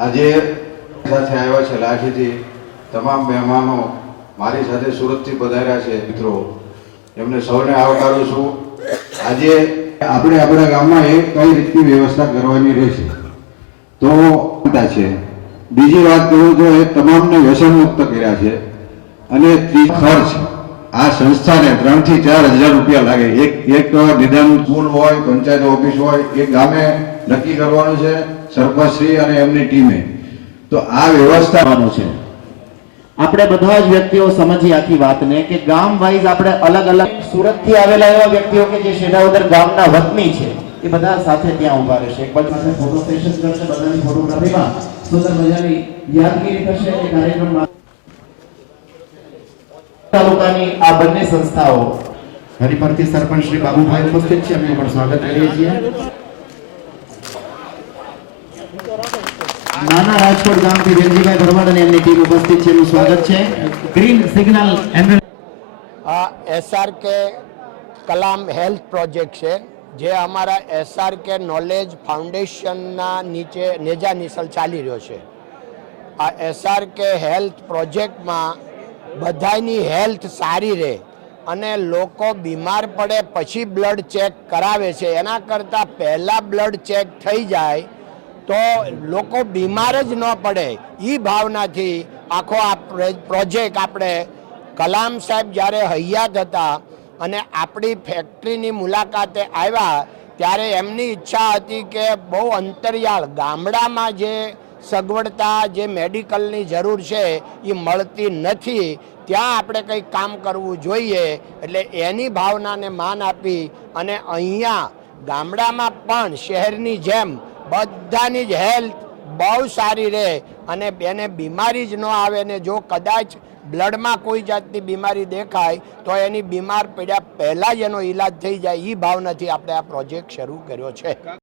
આજે સાથે આવ્યા છે લાઠીથી. તમામ મહેમાનો મારી સાથે સુરતથી પધાર્યા છે, મિત્રો. એમને સૌને આવકારું છું. આજે આપણે આપણા ગામમાં એક કઈ રીતની વ્યવસ્થા કરવાની રહેશે? તો છે. બીજી વાત કરું તો એ તમામને વ્યસન મુક્ત કર્યા છે. અને ત્રીજ ખર્ચ આ સંસ્થાને ત્રણથી ચાર હજાર રૂપિયા લાગે. એક એક નિદાન સ્કૂલ હોય, પંચાયત ઓફિસ હોય, એ ગામે નક્કી કરવાનું છે સરપંચશ્રી અને એમની ટીમે. તો આ વ્યવસ્થા છે. આપણે બધા જ વ્યક્તિઓ સમજી આખી વાતને કે ગામ વાઇઝ આપણે અલગ અલગ સુરતથી આવેલા એવા વ્યક્તિઓ કે જે શેડાવદર ગામના વતની છે, એ બધા સાથે ત્યાં ઊભા રહેશે. એક બાજુ ફોટો સેશન કરશે બધાની ફોટોગ્રાફીમાં સુંદર મજાની યાદગીરી થશે કાર્યક્રમમાં. તાલુકાની આ બંને સંસ્થાઓ. હરિપરથી સરપંચ શ્રી બાબુભાઈ ઉપસ્થિત છે એમનું પણ સ્વાગત કરીએ છીએ. નાના રાજકોટ ગામથી વેલજીભાઈ ભરવાડ અને એમની ટીમ ઉપસ્થિત છે એનું સ્વાગત છે. ગ્રીન સિગ્નલ આ એસઆરકે કલામ હેલ્થ પ્રોજેક્ટ છે જે અમારા એસઆરકે નોલેજ ફાઉન્ડેશનના નીચે નેજા નિસલ ચાલી રહ્યો છે. આ એસઆરકે હેલ્થ પ્રોજેક્ટમાં બધાની હેલ્થ સારી રહે અને લોકો બીમાર પડે પછી બ્લડ ચેક કરાવે છે. એના કરતાં પહેલાં બ્લડ ચેક થઈ જાય તો લોકો બીમાર જ ન પડે. એ ભાવનાથી આખો આ પ્રોજેક્ટ આપણે કલામ સાહેબ જ્યારે હૈયાત હતા અને આપણી ફેક્ટરીની મુલાકાતે આવ્યા ત્યારે એમની ઈચ્છા હતી કે બહુ અંતરિયાળ ગામડામાં જે સગવડતા જે મેડિકલની જરૂર છે એ મળતી નથી, ત્યાં આપણે કંઈક કામ કરવું જોઈએ. એટલે એની ભાવનાને માન આપી અને અહીંયા ગામડામાં પણ શહેરની જેમ બધાની જ હેલ્થ બહુ સારી રહે અને એને બીમારી જ ન આવે ને જો કદાચ બ્લડમાં કોઈ જાતની બીમારી દેખાય, તો એની બીમાર પડ્યા પહેલાં જ એનો ઈલાજ થઈ જાય એ ભાવનાથી આપણે આ પ્રોજેક્ટ શરૂ કર્યો છે.